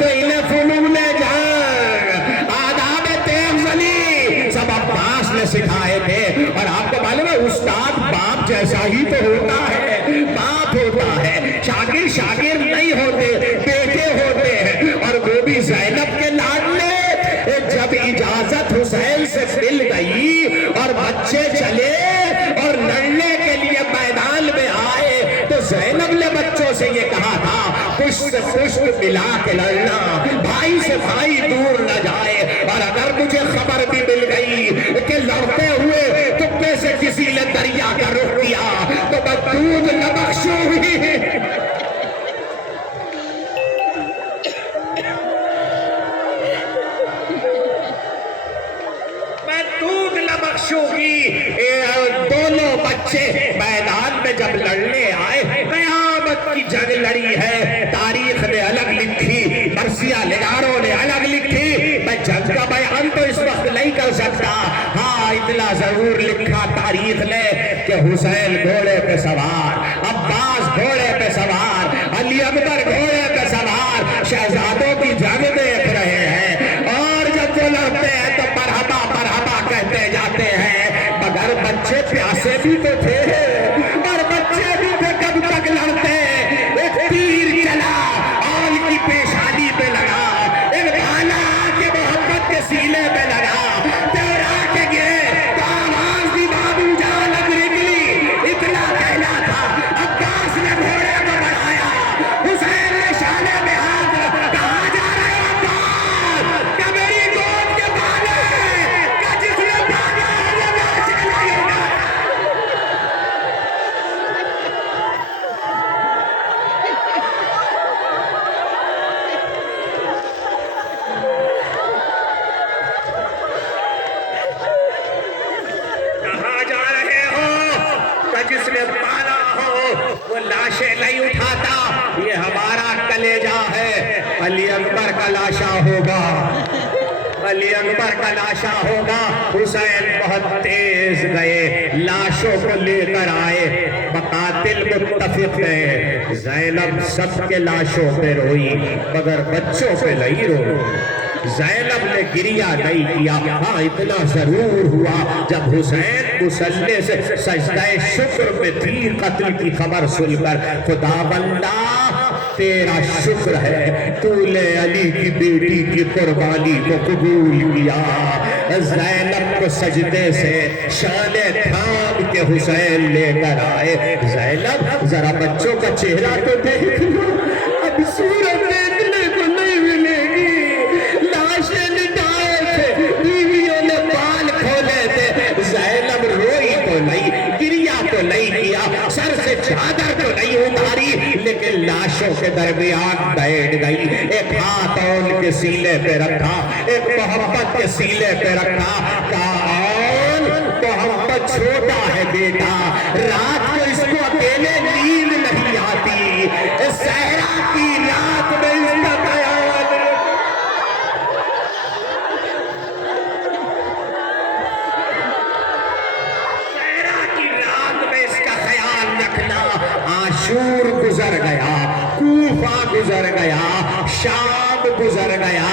بین فنون جنگ آداب تیغزنی سب عباس نے سکھائے تھے. اور آپ کو معلوم ہے استاد باپ جیسا ہی تو ہوتا ہے، باپ ہوتا ہے، شاگرد شاگرد نہیں ہوتے، بیٹے ہوتے ہیں. اور وہ بھی زینب کے لاڈلے. جب اجازت حسین سے مل گئی اور بچے چلے اور لڑنے کے لیے میدان میں آئے تو زینب نے بچوں سے یہ کہا تھا پشت سے پشت ملا کے لڑنا، بھائی سے بھائی دور نہ جائے. اور اگر مجھے خبر بھی مل گئی کہ لڑتے ہوئے تکے سے کسی نے دریا کا رخ کیا تو میں دودھ نہ بخشوں گی. بچے میدان میں جب لڑنے آئے، قیامت کی جنگ لڑی ہے، تاریخ نے الگ لکھی، مرثیہ نگاروں نے الگ لکھی، میں جنگ کا بیان تو اس وقت نہیں کر سکتا، ہاں اتنا ضرور لکھا تاریخ نے کہ حسین گھوڑے پہ سوار، عباس گھوڑے پہ سوار، علی اکبر گھوڑے پہ سوار شہزادوں کی جنگ دیکھ رہے ہیں، اور جب وہ لڑتے ہیں تو مرحبا مرحبا کہتے جاتے ہیں، مگر بچے پیاسے بھی تو تھے اور بچے بھی تھے، کب تک لڑتے، ایک تیر چلا آل کی پیشانی پہ لگا، ایک بھالا کے محمد کے سینے پہ لگا، تیرا کے گئے تو آواز بھی بابو جان لگ نکلی، اتنا کہنا تھا، عباس نے گھوڑے کو بڑھایا، حسین نے شانے میں ہاتھ، کہاں جا رہے ہو عباس، کہ میری گود کے بانے، کہ جس نے بانا ہے وہ ناچے لگے گا۔ کہاں جا رہے ہو، کہ جس نے پالا ہو وہ لاشیں نہیں اٹھاتا، یہ ہمارا کلیجہ ہے، علی اکبر کا لاشا ہوگا، علی اکبر کا لاشا ہوگا۔ حسین بہت تیز گئے، لاشوں کو لے کر آئے، مقاتل متفق ہیں، زینب سب کے لاشوں پہ روئی مگر بچوں پہ نہیں روئی، زینب نے گریہ نہیں کیا، ہاں اتنا ضرور ہوا جب حسین مصلی سے سجدہ شکر میں تھی، قتل کی خبر سن کر، خدا بندہ تیرا شکر ہے تو نے علی کی بیٹی کی قربانی کو قبول کیا۔ زینب کو سجدے سے شانے تھام کے حسین لے کر آئے، زینب ذرا بچوں کا چہرہ تو دیکھ لو، اب صورت دیکھنے کو نہیں ملے گی، لاشیں لٹائے تھے، بیویوں نے بال کھولے تھے، زینب روئی تو نہیں، گریہ تو نہیں کیا، سر سے چادر تو نہیں اتاری، لیکن لاشوں کے درمیان بیٹھ گئی، ایک ہاتھ ان کے سینے پہ رکھا، ایک محمد کے سینے پہ رکھا، کہا محمد چھوٹا ہے بیٹا، رات کو اس کو اکیلے نیند نہیں آتی، صحرا کی رات میں اس کا خیال، صحرا کی رات میں اس کا خیال رکھنا۔ عاشور گزر گیا، کوفہ گزر گیا، شام گزر گیا،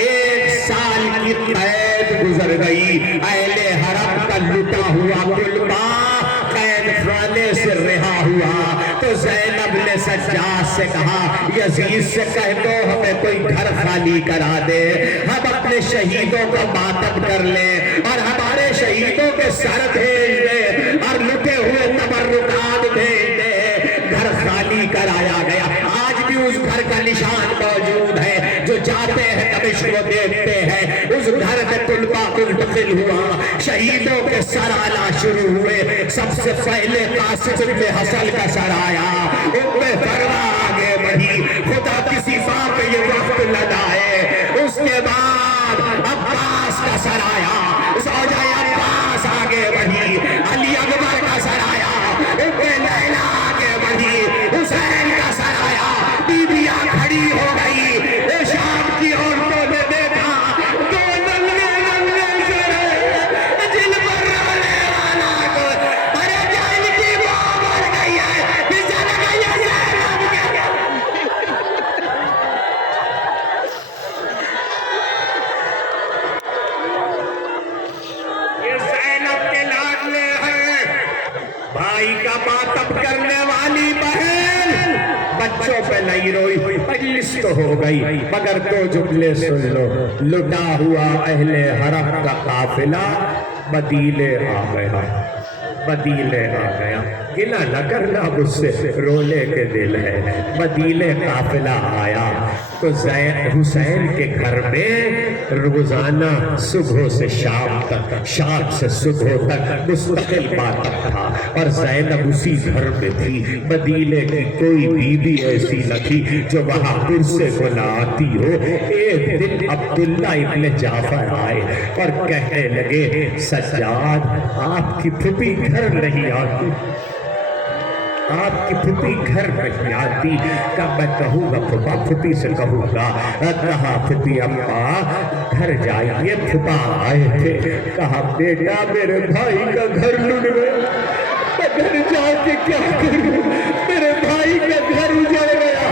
1 سال کی قید گزر گئی، اہل حرم کا لٹا ہوا کلبہ قید خانے سے رہا ہوا، تو زینب نے سجاد سے کہا یزید سے کہہ دو ہمیں کوئی گھر خالی کرا دے، ہم اپنے شہیدوں کا ماتم کر لیں اور ہمارے شہیدوں کے سر بھیج دیں اور لٹے ہوئے تبرکات بھیج دیں۔ گھر خالی کرایا گیا، آج بھی اس گھر کا نشان موجود ہے، جو جاتے ہیں دمشق کو دیکھتے ہیں، اس گھر میں طلبہ منتقل ہوا، شہیدوں کے سر آنا شروع ہوئے، سب سے پہلے قاسم بن حسن کا سر آیا، ام فروا آگے بڑھی، خدا کسی ماں پہ یہ وقت لگائے، اس کے بعد عباس کا سر آیا، زوجہ عباس آگے بڑھی، علی اکبر کا سر آیا، ام لیلا آگے بڑھی، حسین کا سر آیا، بیویاں کھڑی ہو گئی، شام کی عورتوں نے دیکھا، دو ننھے ننھے سرے، جن پر رونے والا کو، ارے جان کی وہ مر گئی ہے، پھسل گئی ہے زینب کے۔ یہ زینب کے لاڈلے ہیں، بھائی کا ماتم کرنے والی بہن، بچوں پہ نہیں روئی، مجلس تو ہو گئی مگر 2 جملے سن لو، لٹا ہوا اہل حرم کا قافلہ مدینے آ گیا، مدینے آ گیا، گلا نہ کرنا مجھ سے رونے کے دل ہے. مدینے قافلہ آیا تو حسین کے گھر میں روزانہ صبح سے شام تک، شام سے صبح تک مستقل ماتم تھا، اور زینب اسی گھر میں تھی. مدینے کی کوئی بیوی ایسی نہ تھی جو وہاں پرسے کو نہ آتی ہو. ایک دن عبداللہ ابن جعفر آئے اور کہنے لگے سجاد آپ کی پھوپھی گھر نہیں آتی، آپ کی پھوپھی گھر نہیں آتی. کہا میں کہوں گا پھوپا، پھوپھی سے کہوں گا. کہا پھوپھی اماں گھر جائیے، پھوپا آئے تھے. کہا بیٹا میرے بھائی کا گھر لٹ گیا، میں گھر جا کے کیا کروں، میرے بھائی کا گھر اجڑ گیا،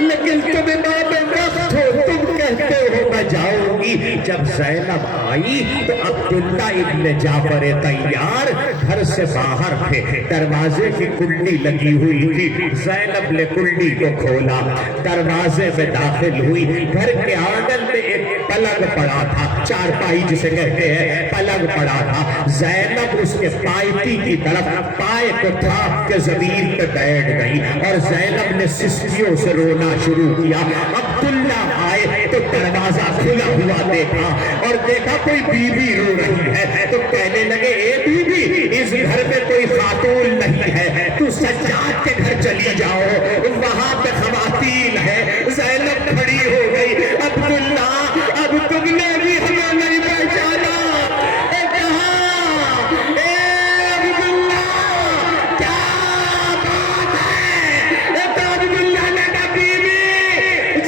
لیکن تمہیں باب وقت ہو، تم کہتے ہو میں جاؤں گی. جب زینب آئی تو عبداللہ ابن جعفر طیار گھر سے باہر تھے، دروازے کی کنڈی لگی ہوئی تھی. زینب نے کنڈی کو کھولا، دروازے میں داخل ہوئی. گھر کے آنگن میں ایک پلنگ پڑا تھا، چارپائی جسے کہتے ہیں، پلنگ پڑا تھا. زینب اس کے پائٹی کی طرف پائے کو تھام کے زمین پہ بیٹھ گئی اور زینب نے سسکیوں سے رونا شروع کیا. عبداللہ آئے تو دروازہ کھلا ہوا دیکھا اور دیکھا کوئی بی بی رو رہی ہے تو کہنے لگے اے بی بی اس گھر میں کوئی خاتون نہیں ہے، تو سجاد کے گھر چلی جاؤ، وہاں پہ خواتین ہے. زینب کھڑی ہو گئی. عبداللہ اب تم نے بھی ہمیں نہیں پہچانا. اے کہاں اے عبداللہ کیا بات ہے؟ تو عبداللہ نے کہا بی بی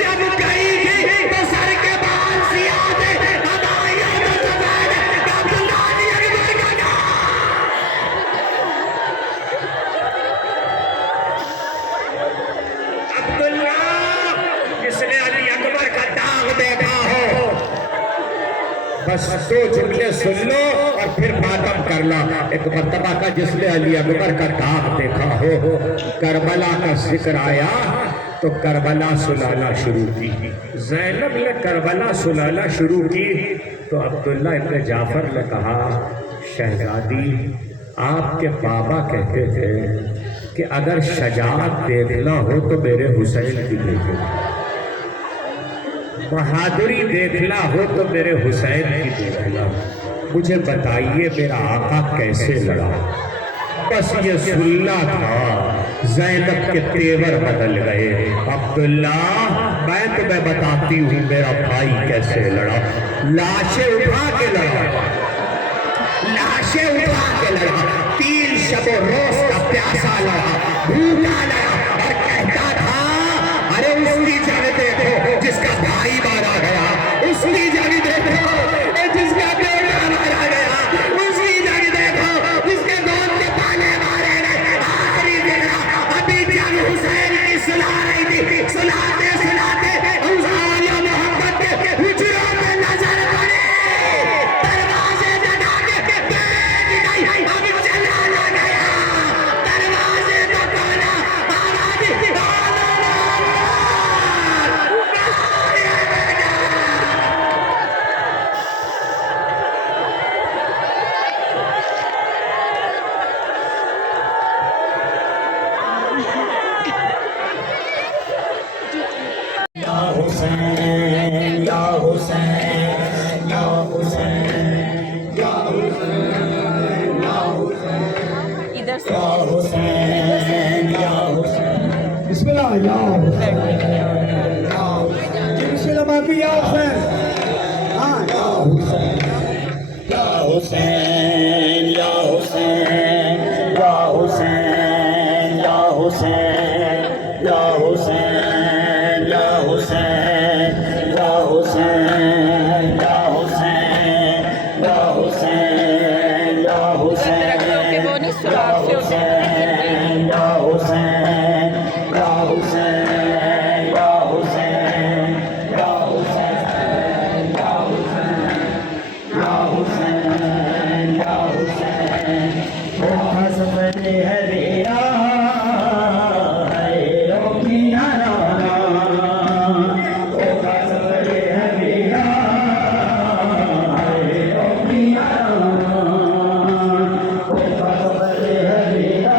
جب گئی تھی تو سر کے بال سیاہ تھے، اب آئی ہو تو سفید ہے. عبداللہ علی اکبر کا نام. عبداللہ جس نے علی اکبر کا داغ دیکھا ہو، بس دو جملے سن لو اور پھر ماتم کرنا. ایک مرتبہ کا جس نے علی اکبر کا داغ دیکھا ہو، کربلا کا ذکر آیا تو کربلا سنانا شروع کی. زینب نے کربلا سنانا شروع کی تو عبداللہ ابن جعفر نے کہا شہزادی آپ کے بابا کہتے تھے کہ اگر شجاعت دیکھنا ہو تو میرے حسین کی دیکھو، بہادری دیکھنا ہو تو میرے حسین کی دیکھنا. مجھے بتائیے میرا آقا کیسے لڑا؟ بس یہ سننا تھا. زینب کے تیور بدل گئے. عبداللہ میں تمہیں بتاتی ہوں میرا بھائی کیسے لڑا. لاشیں اٹھا کے لڑا، لاشیں اٹھا کے لڑا. 3 شب و روز کا پیاسا لڑا، بھوکا لڑا اور کہتا تھا ارے اس کی جنگ دیکھو جس کا بھائی مارا گیا، اس کی جنگ دیکھو جس کا بیٹا مارا گیا، اس کی جنگ دیکھو جس کے گود کے پانے مارے گئے. آخری دن ابھی جنگ حسین کی سنا رہی تھی، سناتے سناتے اس آلہ محمد کے حجروں میں نظر پڑے، دروازے جگا کے بیٹھ گئی. اب چلانا گیا دروازے کو کھولا، آواز ادھر سے بسم اللہ یا حسین، بسم اللہ باقی یا حسین. ہاں یا حسین، یا حسین یا حسین یا حسین یا حسین یا حسین یا حسین یا حسین یا حسین یا حسین یا حسین کہ وہ نہیں سراغ سے ہوتے ہیں. یا حسین یا حسین یا حسین یا حسین یا حسین یا حسین یا حسین. وہ حسن ہے ریا ہے روکیا رانا، وہ حسن ہے ریا ہے روکیا رانا، وہ حسن ہے ریا